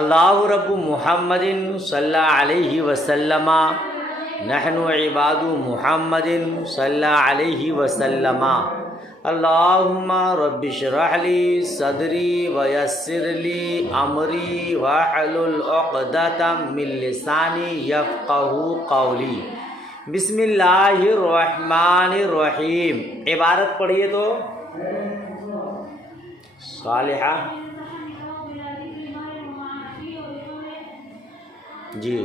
اللہ رب محمد صلی اللہ علیہ وسلم نحن عباد محمد صلی اللہ علیہ وسلم اللہم رب اشرح لی صدری ویسر لی امری واحلل عقدۃ من لسانی یفقہوا قولی۔ بسم اللہ الرحمن الرحیم۔ عبارت پڑھیے تو صالحہ جی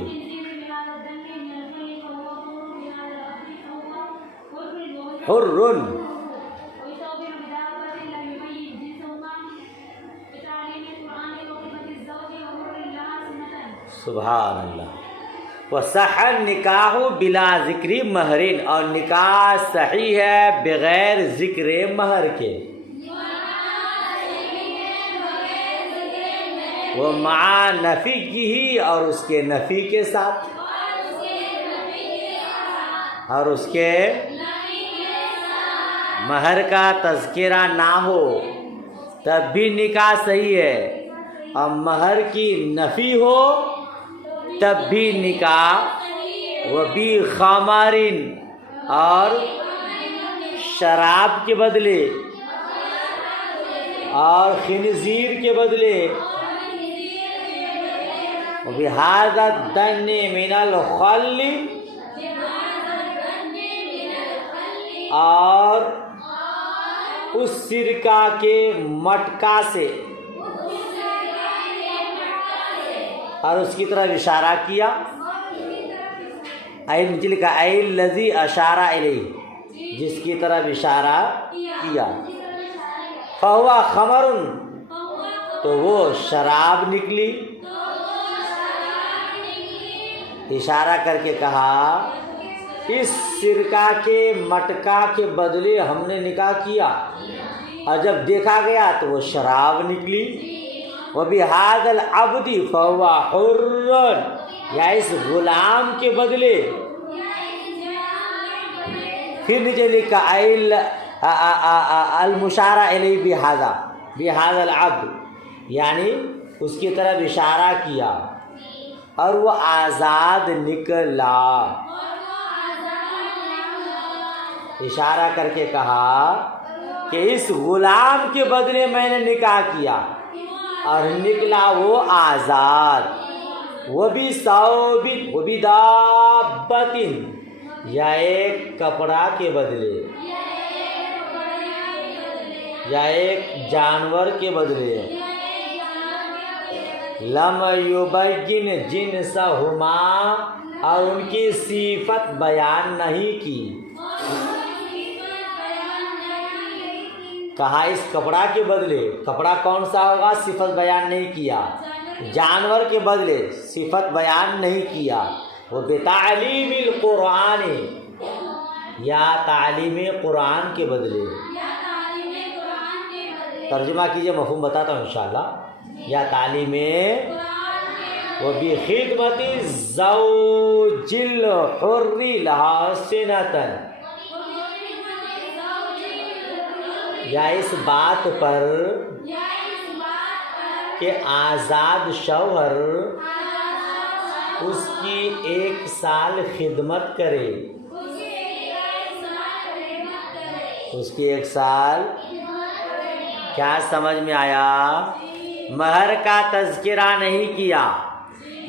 حر سبحان اللہ۔ وصح النکاح بلا ذکر مہرین، اور نکاح صحیح ہے بغیر ذکر مہر کے۔ وہ مع نفی کی ہی، اور اس کے نفی کے ساتھ، اور اس کے مہر کا تذکرہ نہ ہو تب بھی نکاح صحیح ہے، اور مہر کی نفی ہو تب بھی نکاح وہ بھی خمارن، اور شراب کے بدلے اور خنزیر کے بدلے، وبہذا الدن من الخل، اور اس سرکہ کے مٹکا سے، اور اس کی طرف اشارہ کیا، نیچے لکھا اے الذی اشار الیہ، جس کی طرف اشارہ کیا، فہو خمر، تو وہ شراب نکلی۔ اشارہ کر کے کہا اس سرکہ کے مٹکا کے بدلے ہم نے نکاح کیا، اور جب دیکھا گیا تو وہ شراب نکلی۔ وَبِهَذَا الْعَبْدِ فَهُوَ حُرٌّ، یا اس غلام کے بدلے، پھر نیچے لکھا المشارہ الیہ بِهَذَا الْعَبْدِ، یعنی اس کی طرف اشارہ کیا، اور وہ آزاد نکلا۔ اشارہ کر کے کہا کہ اس غلام کے بدلے میں نے نکاح کیا، اور نکلا وہ آزاد۔ وہ بھی ثوب، وہ بھی دابۃ، یا ایک کپڑا کے بدلے، یا ایک جانور کے بدلے۔ لم یبین جنسہما، اور ان کی صفت بیان نہیں کی۔ کہا اس کپڑا کے بدلے، کپڑا کون سا ہوگا صفت بیان نہیں کیا، جانور کے بدلے صفت بیان نہیں کیا۔ وہ بتعلیم القرآن، یا تعلیم قرآن کے بدلے۔ ترجمہ کیجئے، مفہوم بتاتا ہوں انشاءاللہ۔ یا تعلیم وہ بخدمت الزوج الحر لہا سنۃ، یا اس بات پر کہ آزاد شوہر اس کی 1 سال خدمت کرے، اس کی 1 سال۔ کیا سمجھ میں آیا؟ مہر کا تذکرہ نہیں کیا،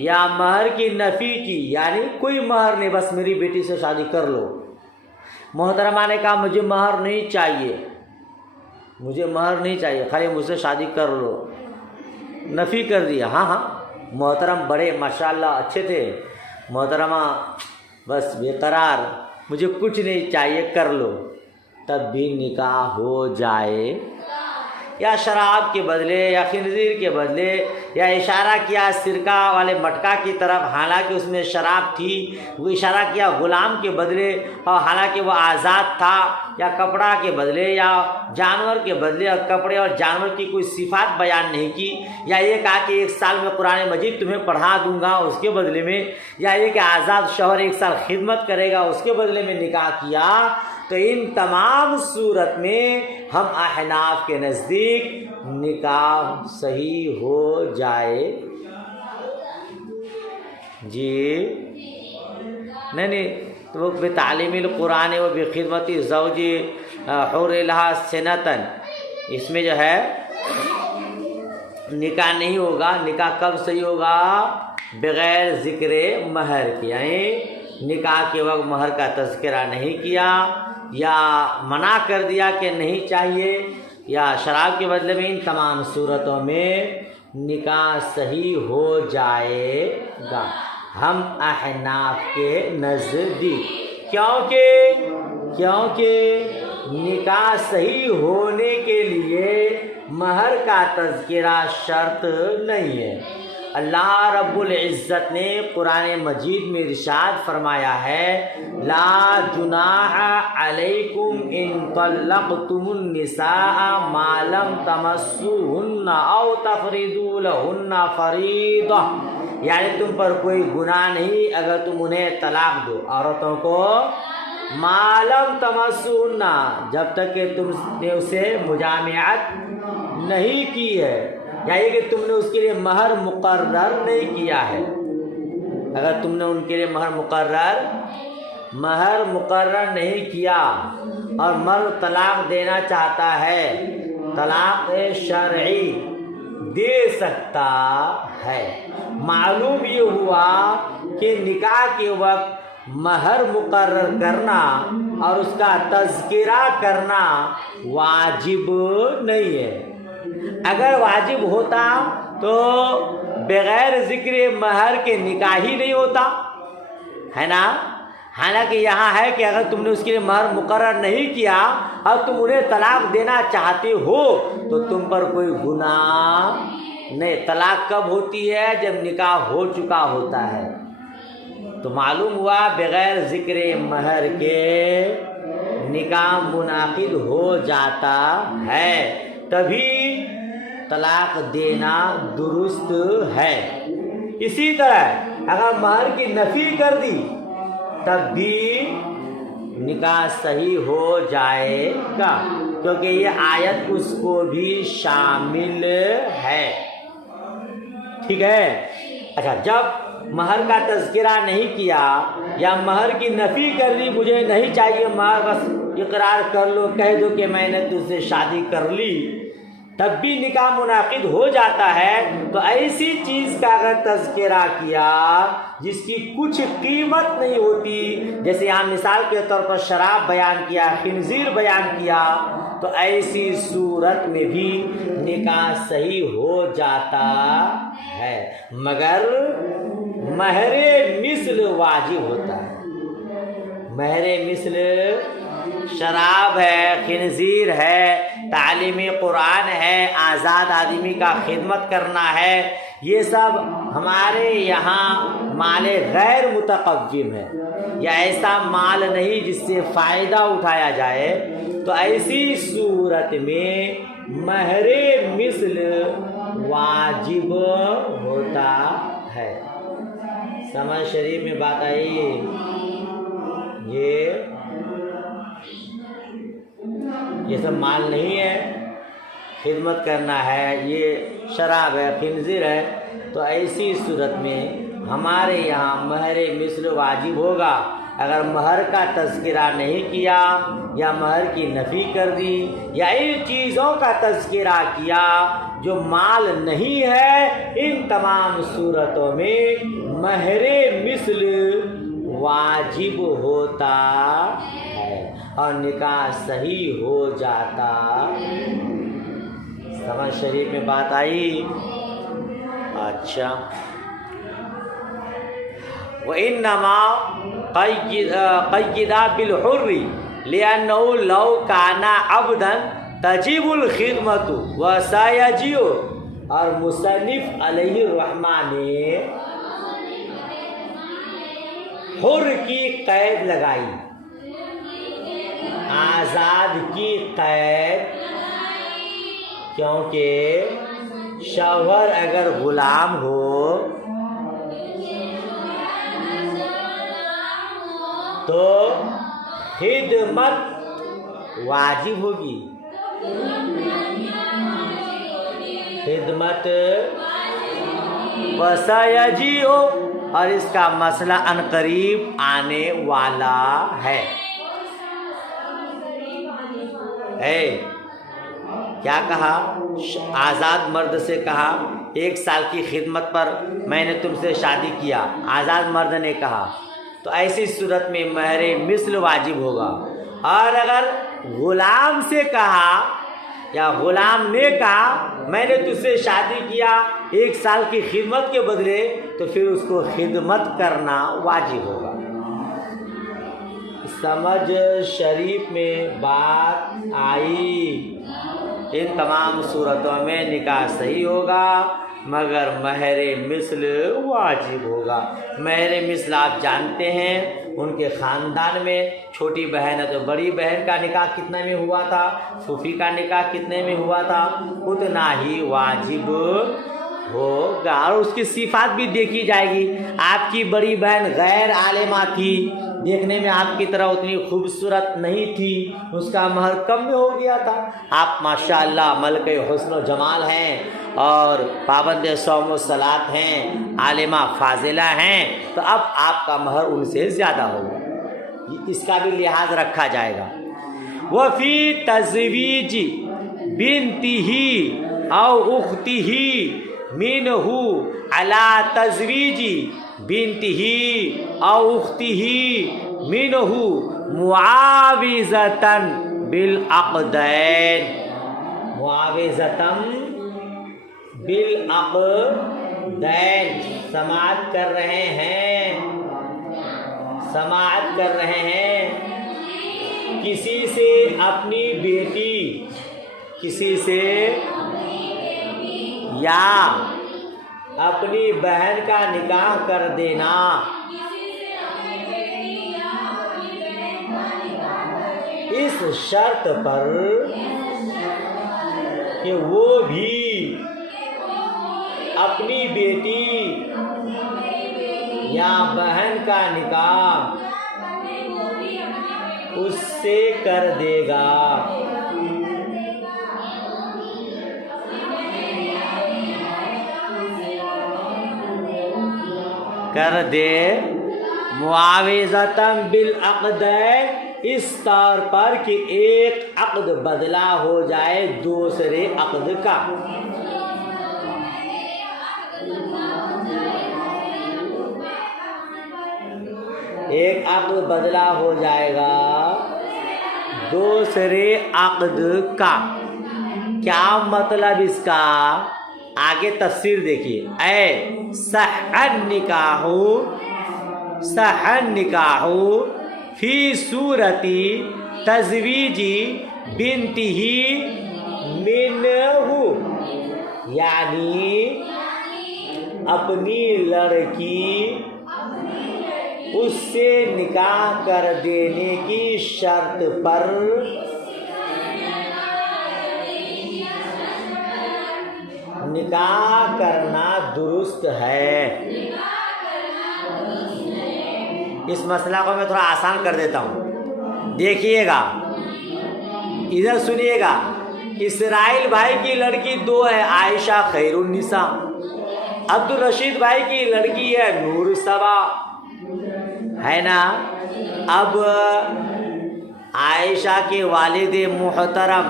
یا مہر کی نفی کی، یعنی کوئی مہر نہیں، بس میری بیٹی سے شادی کر لو۔ محترمہ نے کہا مجھے مہر نہیں چاہیے، مجھے مہر نہیں چاہیے، خالی مجھ سے شادی کر لو۔ نفی کر دیا۔ ہاں محترم بڑے ماشاءاللہ اچھے تھے، محترمہ بس بے قرار، مجھے کچھ نہیں چاہیے، کر لو، تب بھی نکاح ہو جائے۔ یا شراب کے بدلے، یا خنزیر کے بدلے، یا اشارہ کیا سرکہ والے مٹکا کی طرف، حالانکہ اس میں شراب تھی، وہ اشارہ کیا غلام کے بدلے، اور حالانکہ وہ آزاد تھا۔ یا کپڑا کے بدلے، یا جانور کے بدلے، اور کپڑے اور جانور کی کوئی صفات بیان نہیں کی۔ یا یہ کہا کہ 1 سال میں قرآن مجید تمہیں پڑھا دوں گا اس کے بدلے میں، یا یہ کہ آزاد شوہر 1 سال خدمت کرے گا اس کے بدلے میں نکاح کیا، تو ان تمام صورت میں ہم احناف کے نزدیک نکاح صحیح ہو جائے جی نہیں تو وہ بتعلیم القرآن و بخدمت زوج حور لہا سنتن، اس میں جو ہے نکاح نہیں ہوگا۔ نکاح کب صحیح ہوگا؟ بغیر ذکر مہر کی، یعنی نکاح کے وقت مہر کا تذکرہ نہیں کیا یا منع کر دیا کہ نہیں چاہیے، یا شراب کے بدلے میں، ان تمام صورتوں میں نکاح صحیح ہو جائے گا ہم احناف کے نزدیک، کیونکہ نکاح صحیح ہونے کے لیے مہر کا تذکرہ شرط نہیں ہے۔ اللہ رب العزت نے قرآن مجید میں ارشاد فرمایا ہے، لا جناح علیکم ان طلقتم النساء ما لم تمسوهن او تفریضوا لهن فریضہ، یعنی تم پر کوئی گناہ نہیں اگر تم انہیں طلاق دو، عورتوں کو ما لم تمسوهن، جب تک کہ تم نے اسے مجامعت نہیں کی ہے، یعنی کہ تم نے اس کے لیے مہر مقرر نہیں کیا ہے۔ اگر تم نے ان کے لیے مہر مقرر نہیں کیا اور مرد طلاق دینا چاہتا ہے، طلاق شرعی دے سکتا ہے۔ معلوم یہ ہوا کہ نکاح کے وقت مہر مقرر کرنا اور اس کا تذکرہ کرنا واجب نہیں ہے۔ اگر واجب ہوتا تو بغیر ذکر مہر کے نکاح ہی نہیں ہوتا ہے نا۔ حالانکہ یہاں ہے کہ اگر تم نے اس کے لیے مہر مقرر نہیں کیا اور تم انہیں طلاق دینا چاہتے ہو تو تم پر کوئی گناہ نہیں۔ طلاق کب ہوتی ہے؟ جب نکاح ہو چکا ہوتا ہے۔ تو معلوم ہوا بغیر ذکر مہر کے نکاح منعقد ہو جاتا ہے، تبھی طلاق دینا درست ہے۔ اسی طرح اگر مہر کی نفی کر دی تب بھی نکاح صحیح ہو جائے گا، کیونکہ یہ آیت اس کو بھی شامل ہے۔ ٹھیک ہے۔ اچھا، جب مہر کا تذکرہ نہیں کیا یا مہر کی نفی کر دی، مجھے نہیں چاہیے مہر، بس اقرار کر لو، کہہ دو کہ میں نے تجھ سے شادی کر لی، تب بھی نکاح منعقد ہو جاتا ہے۔ تو ایسی چیز کا اگر تذکرہ کیا جس کی کچھ قیمت نہیں ہوتی، جیسے یہاں مثال کے طور پر شراب بیان کیا، خنزیر بیان کیا، تو ایسی صورت میں بھی نکاح صحیح ہو جاتا ہے، مگر مہر مثل واجب ہوتا ہے۔ مہر مثل شراب ہے، خنزیر ہے، تعلیم قرآن ہے، آزاد آدمی کا خدمت کرنا ہے، یہ سب ہمارے یہاں مال غیر متقوم ہے، یا ایسا مال نہیں جس سے فائدہ اٹھایا جائے۔ تو ایسی صورت میں مہر مثل واجب ہوتا ہے۔ سمجھ شریف میں بات آئی؟ یہ سب مال نہیں ہے، خدمت کرنا ہے، یہ شراب ہے، خنزیر ہے، تو ایسی صورت میں ہمارے یہاں مہر مثل واجب ہوگا۔ اگر مہر کا تذکرہ نہیں کیا یا مہر کی نفی کر دی یا ان چیزوں کا تذکرہ کیا جو مال نہیں ہے، ان تمام صورتوں میں مہر مثل واجب ہوتا ہے اور نکاح صحیح ہو جاتا۔ سمجھ شریف میں بات آئی؟ اچھا، وَإِنَّمَا قَيِّدَ بِالْحُرِّ لِأَنَّهُ لَوْ كَانَ عَبْدًا تَجِبُ الْخِدْمَةُ وَسَيَجِعُ، اور مصنف علیہ الرحمٰن نے حر کی قید لگائی، آزاد کی قید، کیونکہ شوہر اگر غلام ہو تو خدمت واجب ہوگی، خدمت وسیجیء، اور اس کا مسئلہ عنقریب آنے والا ہے۔ کیا کہا؟ آزاد مرد سے کہا 1 سال کی خدمت پر میں نے تم سے شادی کیا، آزاد مرد نے کہا، تو ایسی صورت میں مہر مثل واجب ہوگا۔ اور اگر غلام سے کہا یا غلام نے کہا میں نے تجھ سے شادی کیا 1 سال کی خدمت کے بدلے، تو پھر اس کو خدمت کرنا واجب ہوگا۔ سمجھ شریف میں بات آئی؟ ان تمام صورتوں میں نکاح صحیح ہوگا مگر مہر مثل واجب ہوگا۔ مہر مثل آپ جانتے ہیں ان کے خاندان میں چھوٹی بہن ہے تو بڑی بہن کا نکاح کتنے میں ہوا تھا، پھوپھی کا نکاح کتنے میں ہوا تھا، اتنا ہی واجب ہوگا۔ اور اس کی صفات بھی دیکھی جائے گی۔ آپ کی بڑی بہن غیر عالمہ تھی، دیکھنے میں آپ کی طرح اتنی خوبصورت نہیں تھی، اس کا مہر کم میں ہو گیا تھا۔ آپ ماشاءاللہ ملکہ حسن و جمال ہیں اور پابند صوم و صلاۃ ہیں، عالمہ فاضلہ ہیں، تو اب آپ کا مہر ان سے زیادہ ہوگا۔ اس کا بھی لحاظ رکھا جائے گا۔ وفی تزویج بنتہ او اختہ منہ علی تزویج بنتہ او اختہ منہ معاوضۃ بالعقدین، معاوضۃ بالعقدین، سماعت کر رہے ہیں، سماعت کر رہے ہیں۔ کسی سے اپنی بیٹی، کسی سے یا اپنی بہن کا نکاح کر دینا، اس شرط پر کہ وہ بھی اپنی بیٹی یا بہن کا نکاح اس سے کر دے گا۔ کر دے معاوضۃ بالعقدین، اس طور پر کہ ایک عقد بدلہ ہو جائے دوسرے عقد کا۔ ایک عقد بدلہ ہو جائے گا دوسرے عقد کا۔ کیا مطلب اس کا؟ آگے تفسیر دیکھیے۔ اے صح النکاح، صح النکاح فی صورت تزویج بنتہ منہ، یعنی اپنی لڑکی اس سے نکاح کر دینے کی شرط پر نکاح کرنا درست ہے۔ اس مسئلہ کو میں تھوڑا آسان کر دیتا ہوں، دیکھیے گا، ادھر سنیے گا۔ اسرائیل بھائی کی لڑکی 2 ہے، عائشہ خیر النساء۔ عبد الرشید بھائی کی لڑکی ہے نور صبا، ہے نا۔ اب عائشہ کے والد محترم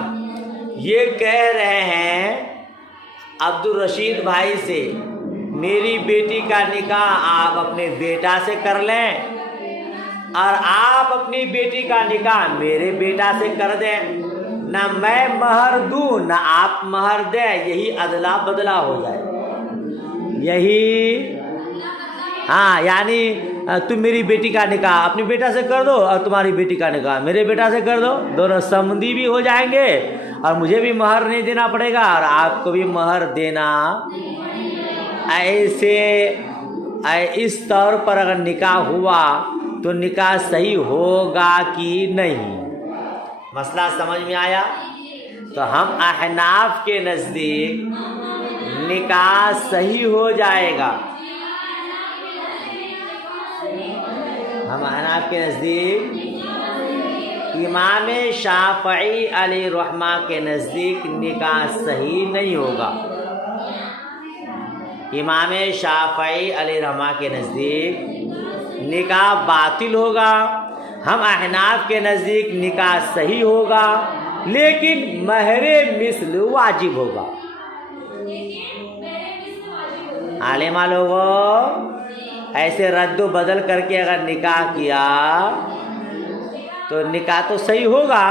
یہ کہہ رہے ہیں عبد الرشید بھائی سے میری بیٹی کا نکاح آپ اپنے بیٹا سے کر لیں اور آپ اپنی بیٹی کا نکاح میرے بیٹا سے کر دیں، نہ میں مہر دوں نہ آپ مہر دیں، یہی ادلا بدلا ہو جائے، یہی ہاں، یعنی تم میری بیٹی کا نکاح اپنی بیٹا سے کر دو اور تمہاری بیٹی کا نکاح میرے بیٹا سے کر دو، دونوں سمندی بھی ہو جائیں گے اور مجھے بھی مہر نہیں دینا پڑے گا اور آپ کو بھی مہر دینا۔ ایسے اس طور پر اگر نکاح ہوا تو نکاح صحیح ہوگا کہ نہیں؟ مسئلہ سمجھ میں آیا؟ تو ہم احناف کے نزدیک نکاح صحیح ہو جائے گا، ہم احناف کے نزدیک، امام شافعی علیہ الرحمہ کے نزدیک نکاح صحیح نہیں ہوگا۔ امام شافعی علیہ رحمہ کے نزدیک نکاح باطل ہوگا، ہم احناف کے نزدیک نکاح صحیح ہوگا، لیکن مہر مثل واجب ہوگا۔ عالمہ لوگوں، ایسے رد و بدل کر کے اگر نکاح کیا تو نکاح تو صحیح ہوگا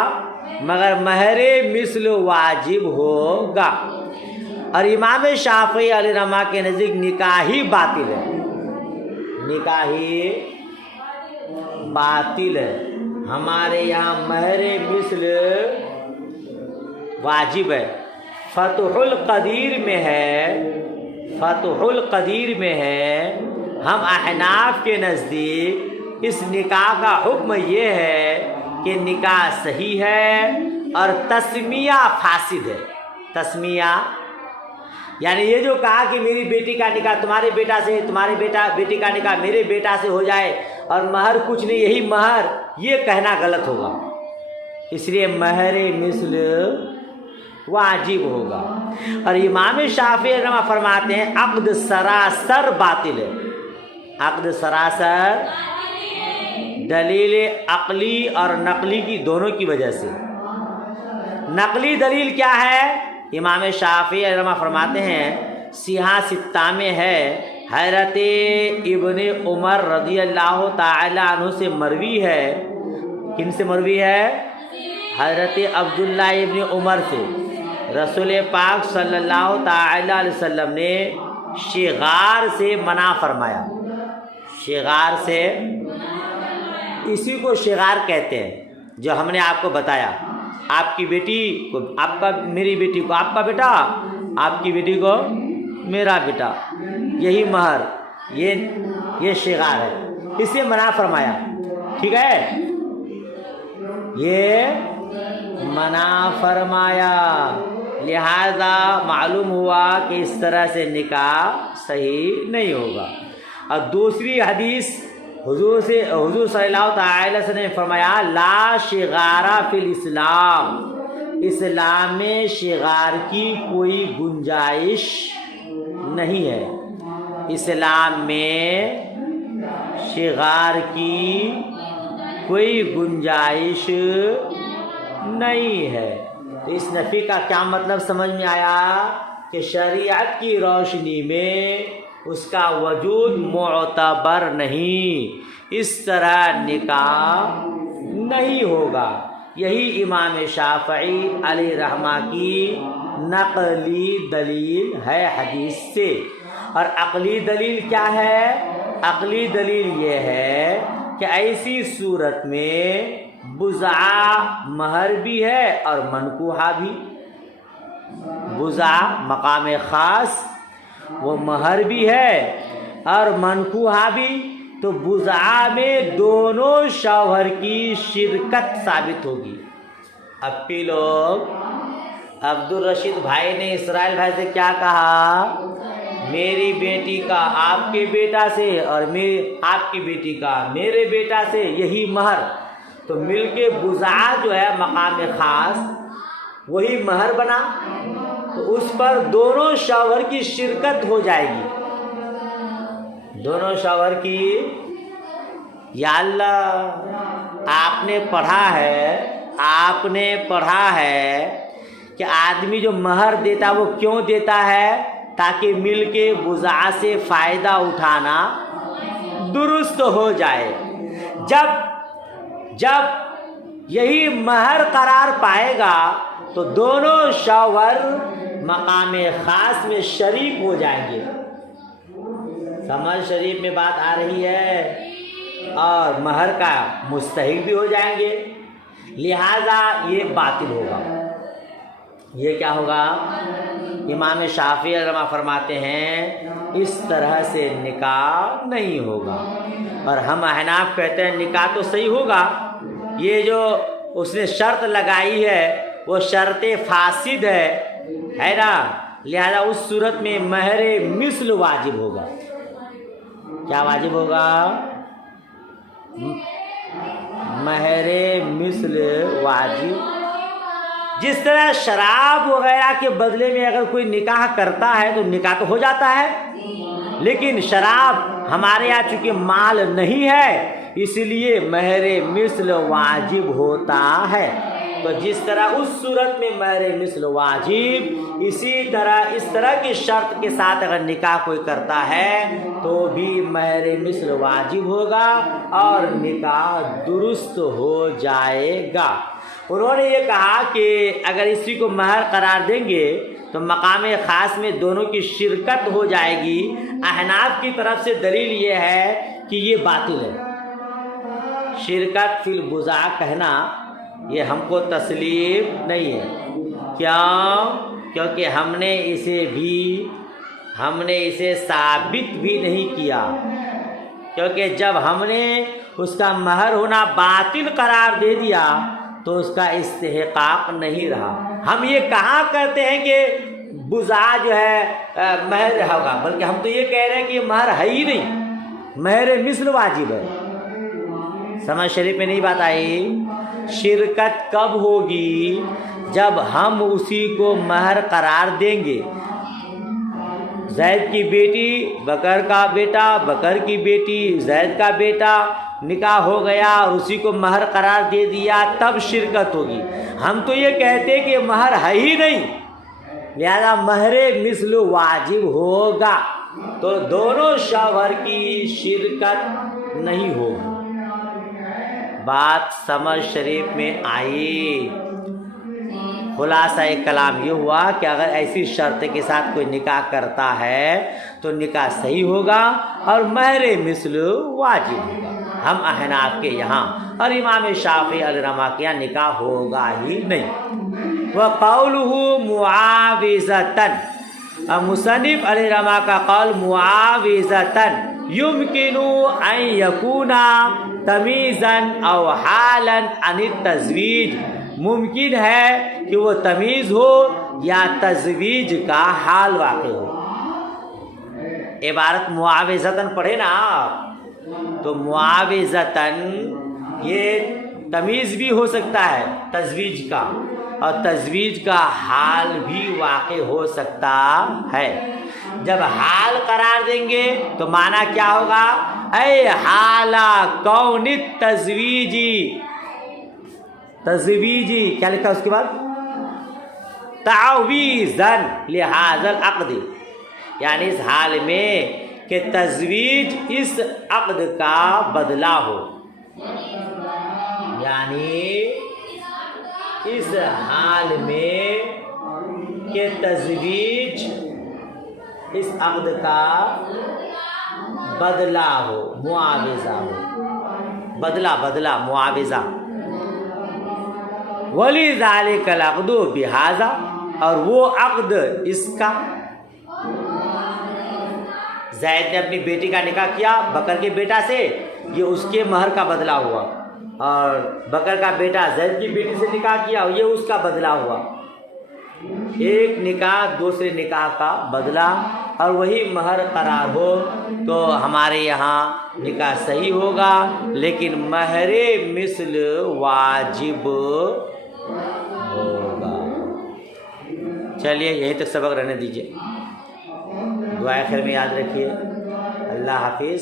مگر مہر مثل واجب ہوگا۔ اور امام شافعی علیہ رحمہ کے نزدیک نکاح ہی باطل ہے، نکاح ہی باطل ہے۔ ہمارے یہاں مہر مثل واجب ہے۔ فتح القدیر میں ہے، فتح القدیر میں ہے، ہم احناف کے نزدیک اس نکاح کا حکم یہ ہے کہ نکاح صحیح ہے اور تسمیہ فاسد ہے۔ تسمیہ یعنی یہ جو کہا کہ میری بیٹی کا نکاح تمہارے بیٹا سے، تمہارے بیٹی کا نکاح میرے بیٹا سے ہو جائے اور مہر کچھ نہیں، یہی مہر، یہ کہنا غلط ہوگا۔ اس لیے مہر مثل واجب ہوگا۔ اور امام شافعی رحمہ فرماتے ہیں عقد سراسر باطل ہے، عقد سراسر دلیل عقلی اور نقلی کی دونوں کی وجہ سے۔ نقلی دلیل کیا ہے؟ امام شافعی رحمہ فرماتے ہیں سیاہ ستہ میں ہے، حضرت ابن عمر رضی اللہ تعالی عنہ سے مروی ہے۔ کن سے مروی ہے؟ حضرت عبداللہ ابن عمر سے۔ رسول پاک صلی اللہ تعالی علیہ وسلم نے شغار سے منع فرمایا، شغار سے، اسی کو شغار کہتے ہیں جو ہم نے آپ کو بتایا، آپ کی بیٹی کو آپ کا، میری بیٹی کو آپ کا بیٹا، آپ کی بیٹی کو میرا بیٹا، یہی مہر، یہ شغار ہے، اسے منع فرمایا، ٹھیک ہے، یہ منع فرمایا، لہذا معلوم ہوا کہ اس طرح سے نکاح صحیح نہیں ہوگا۔ اور دوسری حدیث حضور صلی اللہ تعالی وسلم نے فرمایا لا شغار فی الاسلام، اسلام میں شغار کی کوئی گنجائش نہیں ہے، اسلام میں شغار کی کوئی گنجائش نہیں ہے۔ اس نفی کا کیا مطلب سمجھ میں آیا کہ شریعت کی روشنی میں اس کا وجود معتبر نہیں، اس طرح نکاح نہیں ہوگا۔ یہی امام شافعی علیہ رحمہ کی نقلی دلیل ہے حدیث سے۔ اور عقلی دلیل کیا ہے؟ عقلی دلیل یہ ہے کہ ایسی صورت میں بضعہ مہر بھی ہے اور منکوحہ بھی۔ بضعہ مقام خاص، وہ مہر بھی ہے اور منکوحہ بھی، تو بضعہ میں دونوں شوہر کی شرکت ثابت ہوگی۔ اب بھی لوگ عبد الرشید بھائی نے اسرائیل بھائی سے کیا کہا؟ میری بیٹی کا آپ کے بیٹا سے اور آپ کی بیٹی کا میرے بیٹا سے یہی مہر، تو مل کے بضعہ جو ہے مقام خاص وہی مہر بنا، تو اس پر دونوں شوہر کی شرکت ہو جائے گی، دونوں شوہر کی۔ یا اللہ، آپ نے پڑھا ہے کہ آدمی جو مہر دیتا وہ کیوں دیتا ہے؟ تاکہ مل کے بضعہ سے فائدہ اٹھانا درست ہو جائے۔ جب یہی مہر قرار پائے گا تو دونوں شوہر مقام خاص میں شریک ہو جائیں گے۔ سمجھ شریف میں بات آ رہی ہے، اور مہر کا مستحق بھی ہو جائیں گے، لہذا یہ باطل ہوگا۔ یہ کیا ہوگا؟ امام شافعی رحمہ فرماتے ہیں اس طرح سے نکاح نہیں ہوگا، اور ہم احناف کہتے ہیں نکاح تو صحیح ہوگا۔ یہ جو اس نے شرط لگائی ہے وہ شرط فاسد ہے نا، لہذا اس صورت میں مہر مثل واجب ہوگا۔ کیا واجب ہوگا؟ مہر مثل واجب جس طرح شراب وغیرہ کے بدلے میں اگر کوئی نکاح کرتا ہے تو نکاح تو ہو جاتا ہے، لیکن شراب ہمارے یہاں چونکہ مال نہیں ہے اس لیے مہر مثل واجب ہوتا ہے۔ تو جس طرح اس صورت میں مہر مثل واجب، اسی طرح اس طرح کی شرط کے ساتھ اگر نکاح کوئی کرتا ہے تو بھی مہر مثل واجب ہوگا اور نکاح درست ہو جائے گا۔ انہوں نے یہ کہا کہ اگر اسی کو مہر قرار دیں گے تو مقام خاص میں دونوں کی شرکت ہو جائے گی۔ احناف کی طرف سے دلیل یہ ہے کہ یہ باطل ہے، شرکت فی البضاع کہنا یہ ہم کو تسلیم نہیں ہے۔ کیوں؟ کیونکہ ہم نے اسے ثابت بھی نہیں کیا، کیونکہ جب ہم نے اس کا مہر ہونا باطل قرار دے دیا تو اس کا استحقاق نہیں رہا۔ ہم یہ کہاں کرتے ہیں کہ بضاع جو ہے مہر ہوگا، بلکہ ہم تو یہ کہہ رہے ہیں کہ یہ مہر ہے ہی نہیں، مہر مثل واجب ہے۔ سمجھ شریف میں نہیں بات آئی؟ شرکت کب ہوگی؟ جب ہم اسی کو مہر قرار دیں گے۔ زید کی بیٹی بکر کا بیٹا، بکر کی بیٹی زید کا بیٹا، نکاح ہو گیا اور اسی کو مہر قرار دے دیا، تب شرکت ہوگی۔ ہم تو یہ کہتے کہ مہر ہے ہی نہیں، لہذا مہر مثل واجب ہوگا، تو دونوں شوہر کی شرکت نہیں ہوگی۔ بات سمجھ شریف میں آئی؟ خلاصہ کلام یہ ہوا کہ اگر ایسی شرط کے ساتھ کوئی نکاح کرتا ہے تو نکاح صحیح ہوگا اور مہر مثل واجب ہوگا ہم احناف کے یہاں، اور امام شافعی علیہ رحمہ کے یہاں نکاح ہوگا ہی نہیں۔ وقولہ معاوضۃً، اور مصنف علیہ رحمہ کا قول معاوضۃً یمکن ان یکون تمیزا او حالا عن التزویج، ممکن ہے کہ وہ تمیز ہو یا تزویج کا حال واقع ہو۔ عبارت معاوضۃً پڑھے نا آپ، تو معاوضۃً یہ تمیز بھی ہو سکتا ہے تزویج کا، اور تزویج کا حال بھی واقع ہو سکتا ہے۔ جب حال قرار دیں گے تو معنی کیا ہوگا؟ اے حالہ کون التزویجی، تزویجی کیا لکھا اس کے بعد؟ تعویضاً لہذا العقد، یعنی اس حال میں کہ تزویج اس عقد کا بدلہ ہو، یعنی اس حال میں کہ تزویج اس عقد کا بدلہ ہو، معاوضہ ہو، بدلہ معاوضہ۔ وَلِذَلِكَ الْعَقْدُ بِهَذَا، اور وہ عقد اس کا، زید نے اپنی بیٹی کا نکاح کیا بکر کے بیٹا سے، یہ اس کے مہر کا بدلہ ہوا، اور بکر کا بیٹا زید کی بیٹی سے نکاح کیا، یہ اس کا بدلہ ہوا۔ ایک نکاح دوسرے نکاح کا بدلہ، اور وہی مہر قرار ہو تو ہمارے یہاں نکاح صحیح ہوگا، لیکن مہر مثل واجب ہوگا۔ چلیے یہیں تک سبق رہنے دیجیے، دعائے خیر میں یاد رکھیے۔ اللہ حافظ۔